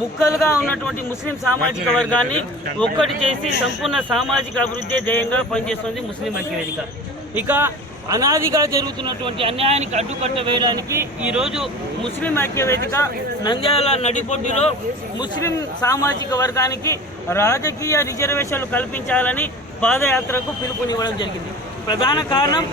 ముక్కలుగా ఉన్నటువంటి ముస్లిం సామాజిక వర్గాన్ని ఒక్కటి చేసి సంపూర్ణ సామాజిక అభివృద్ధి ధ్యేయంగా పనిచేస్తుంది ముస్లిం ఐక్యవేదిక. ఇక అనాదిగా జరుగుతున్నటువంటి అన్యాయానికి అడ్డుకట్ట వేయడానికి ఈరోజు ముస్లిం ఐక్యవేదిక నంద్యాల నడిపొడ్డులో ముస్లిం సామాజిక వర్గానికి రాజకీయ రిజర్వేషన్లు కల్పించాలని పాదయాత్రకు పిలుపునివ్వడం జరిగింది. ప్రధాన కారణం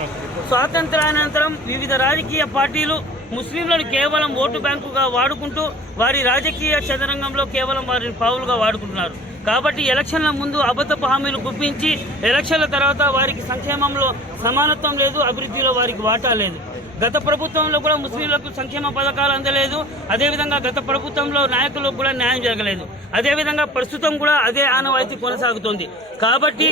స్వాతంత్రానంతరం వివిధ రాజకీయ పార్టీలు ముస్లింలను కేవలం ఓటు బ్యాంకుగా వాడుకుంటూ వారి రాజకీయ చదరంగంలో కేవలం వారిని పావులుగా వాడుకుంటున్నారు. కాబట్టి ఎలక్షన్ల ముందు అబద్ధపు హామీలు గుప్పించి ఎలక్షన్ల తర్వాత వారికి సంక్షేమంలో సమానత్వం లేదు అభివృద్ధిలో వారికి వాటా లేదు. గత ప్రభుత్వంలో కూడా ముస్లింలకు సంక్షేమ పథకాలు అందలేదు. అదేవిధంగా గత ప్రభుత్వంలో నాయకులకు కూడా న్యాయం జరగలేదు. అదేవిధంగా ప్రస్తుతం కూడా అదే ఆనవాయితీ కొనసాగుతోంది. కాబట్టి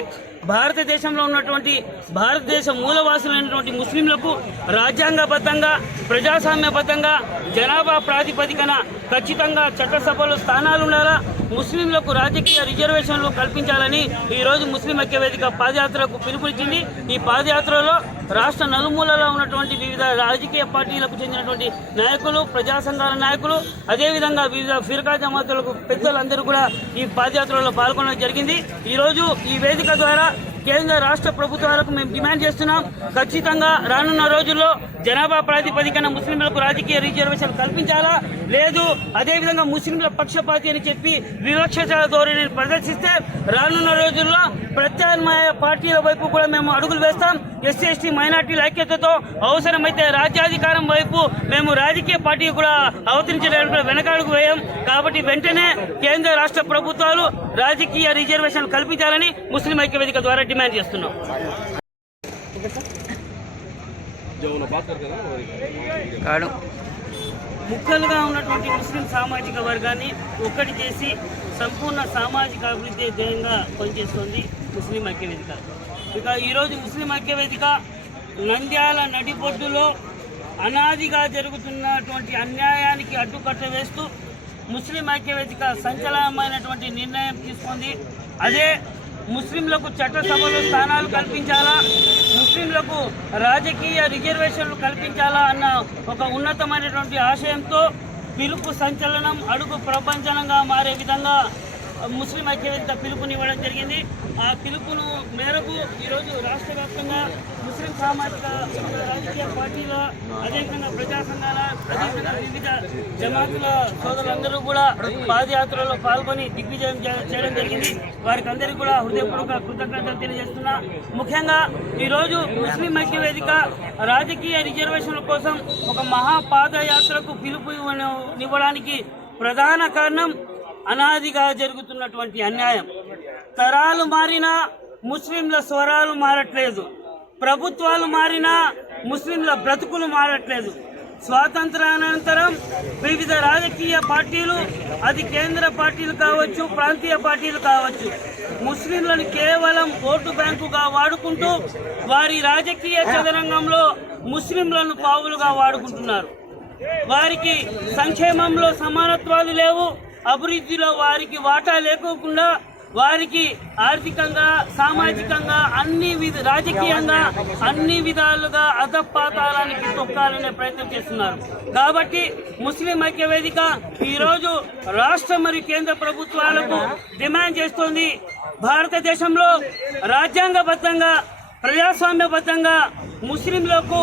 భారతదేశంలో ఉన్నటువంటి భారతదేశ మూలవాసులైనటువంటి ముస్లింలకు రాజ్యాంగబద్ధంగా ప్రజాస్వామ్యబద్ధంగా జనాభా ప్రాతిపదికన ఖచ్చితంగా చట్టసభలో స్థానాలు ఉండాలా ముస్లింలకు రాజకీయ రిజర్వేషన్లు కల్పించాలని ఈరోజు ముస్లిం ఐక్యవేదిక పాదయాత్రకు పిలుపునిచ్చింది. ఈ పాదయాత్రలో రాష్ట్ర నలుమూలలో ఉన్నటువంటి వివిధ రాజకీయ పార్టీలకు చెందినటువంటి నాయకులు ప్రజా సంఘాల నాయకులు అదేవిధంగా వివిధ ఫిర్కా జమాతులకు పెద్దలందరూ కూడా ఈ పాదయాత్రలో పాల్గొనడం జరిగింది. ఈరోజు ఈ వేదిక ద్వారా కేంద్ర రాష్ట్ర ప్రభుత్వాలకు మేము డిమాండ్ చేస్తున్నాం. ఖచ్చితంగా రానున్న రోజుల్లో జనాభా ప్రాతిపదికన ముస్లింలకు రాజకీయ రిజర్వేషన్ కల్పించాలా? లేదు అదేవిధంగా ముస్లింల పక్షపాతి అని చెప్పి వివక్షత ధోరణిని ప్రదర్శిస్తే రానున్న రోజుల్లో ప్రత్యామ్నాయ పార్టీల వైపు కూడా మేము అడుగులు వేస్తాం. ఎస్సీ ఎస్టీ మైనార్టీల ఐక్యతతో అవసరమైతే రాజ్యాధికారం వైపు మేము రాజకీయ పార్టీ కూడా అవతరించడానికి వెనకాడుకు వేయం. కాబట్టి వెంటనే కేంద్ర రాష్ట్ర ప్రభుత్వాలు రాజకీయ రిజర్వేషన్ కల్పించాలని ముస్లిం ఐక్యవేదిక ద్వారా డిమాండ్ చేస్తున్నాం. ముక్కలుగా ఉన్నటువంటి ముస్లిం సామాజిక వర్గాన్ని ఒక్కటి చేసి సంపూర్ణ సామాజిక అభివృద్ధి ధ్యేయంగా పనిచేస్తుంది ముస్లిం ఐక్యవేదిక. ఇక ఈరోజు ముస్లిం ఐక్యవేదిక నంద్యాల నడిబొడ్డులో అనాదిగా జరుగుతున్నటువంటి అన్యాయానికి అడ్డుకట్ట వేస్తూ ముస్లిం ఐక్యవేదిక సంచలనమైనటువంటి నిర్ణయం తీసుకుంది. అదే ముస్లింలకు చట్టసభలు స్థానాలు కల్పించాలా? ముస్లింలకు రాజకీయ రిజర్వేషన్లు కల్పించాలా అన్న ఒక ఉన్నతమైనటువంటి ఆశయంతో పిలుపు సంచలనం అడుగు ప్రపంచనంగా మారే విధంగా ముస్లిం ఐక్యవేదిక పిలుపునివ్వడం జరిగింది. ఆ పిలుపును మేరకు ఈరోజు రాష్ట్ర వ్యాప్తంగా ముస్లిం సామాజిక రాజకీయ పార్టీల అదేవిధంగా ప్రజా సంఘాల అదేవిధంగా వివిధ జమాతుల సోదరులందరూ కూడా పాదయాత్రలో పాల్గొని దిగ్విజయం చేయడం జరిగింది. వారికి అందరికీ కూడా హృదయపూర్వక కృతజ్ఞతలు తెలియజేస్తున్నా. ముఖ్యంగా ఈరోజు ముస్లిం ఐక్యవేదిక రాజకీయ రిజర్వేషన్ల కోసం ఒక మహా పాదయాత్రకు పిలుపు ఇవ్వడానికి ప్రధాన కారణం అనాదిగా జరుగుతున్నటువంటి అన్యాయం. తరాలు మారినా ముస్లింల స్వరాలు మారట్లేదు. ప్రభుత్వాలు మారినా ముస్లింల బ్రతుకులు మారట్లేదు. స్వాతంత్రానంతరం వివిధ రాజకీయ పార్టీలు అది కేంద్ర పార్టీలు కావచ్చు ప్రాంతీయ పార్టీలు కావచ్చు ముస్లింలను కేవలం ఓటు బ్యాంకుగా వాడుకుంటూ వారి రాజకీయ చదరంగంలో ముస్లింలను పావులుగా వాడుకుంటున్నారు. వారికి సంక్షేమంలో సమానత్వాలు లేవు. అభివృద్ధిలో వారికి వాటా లేకోకుండా వారికి ఆర్థికంగా సామాజికంగా అన్ని విధ రాజకీయంగా అన్ని విధాలుగా అధపాతాలానికి తొక్కాలనే ప్రయత్నం చేస్తున్నారు. కాబట్టి ముస్లిం ఐక్యవేదిక ఈరోజు రాష్ట్ర మరియు కేంద్ర ప్రభుత్వాలకు డిమాండ్ చేస్తోంది. భారతదేశంలో రాజ్యాంగబద్ధంగా ప్రజాస్వామ్యబద్ధంగా ముస్లింలకు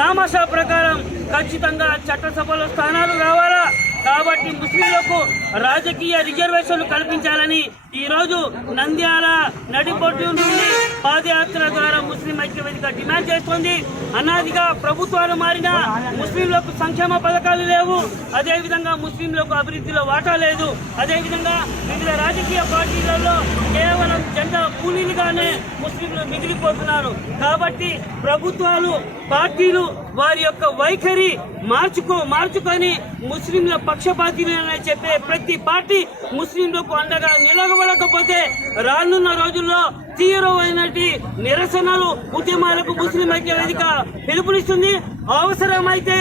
దామాషా ప్రకారం ఖచ్చితంగా చట్టసభలో స్థానాలు రావాలా? కాబట్టి ముస్లింలకు రాజకీయ రిజర్వేషన్లు కల్పించాలని ఈరోజు నంద్యాల నడిపొట్టు నుండి పాదయాత్ర ద్వారా ముస్లిం ఐక్యవేదిక డిమాండ్ చేస్తోంది. అనాదిగా ప్రభుత్వాలు మారినా ముస్లింలకు సంక్షేమ పథకాలు లేవు. అదేవిధంగా ముస్లింలకు అభివృద్ధిలో వాటా లేదు. అదేవిధంగా వివిధ రాజకీయ పార్టీలలో కేవలం జెండా కూలీలుగానే ముస్లింలు మిగిలిపోతున్నారు. కాబట్టి ప్రభుత్వాలు పార్టీలు వారి యొక్క వైఖరి మార్చుకో మార్చుకొని ముస్లింల పక్షపాతిని చెప్పే ప్రతి పార్టీ ముస్లింలకు అండగా నిలవలేకపోతే రానున్న రోజుల్లో తీవ్రమైనటి నిరసనలు ఉద్యమాలకు ముస్లిం ఐక్య వేదిక పిలుపునిస్తుంది. అవసరమైతే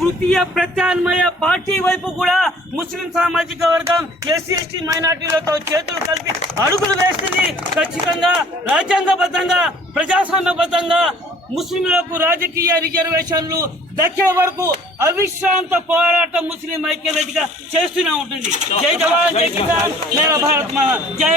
తృతీయ ప్రత్యామ్నాయ పార్టీ వైపు కూడా ముస్లిం సామాజిక వర్గం ఎస్సీ ఎస్టీ మైనార్టీలతో చేతులు కలిపి అడుగులు వేస్తుంది. ఖచ్చితంగా రాజ్యాంగబద్ధంగా ప్రజాస్వామ్యబద్ధంగా ముస్లింలకు రాజకీయ రిజర్వేషన్లు దక్కే వరకు అవిశ్రాంత పోరాటం ముస్లిం ఐక్యవేదిక చేస్తూనే ఉంటుంది. జై జవాన్ జై కిసాన్ భారత్ మా జై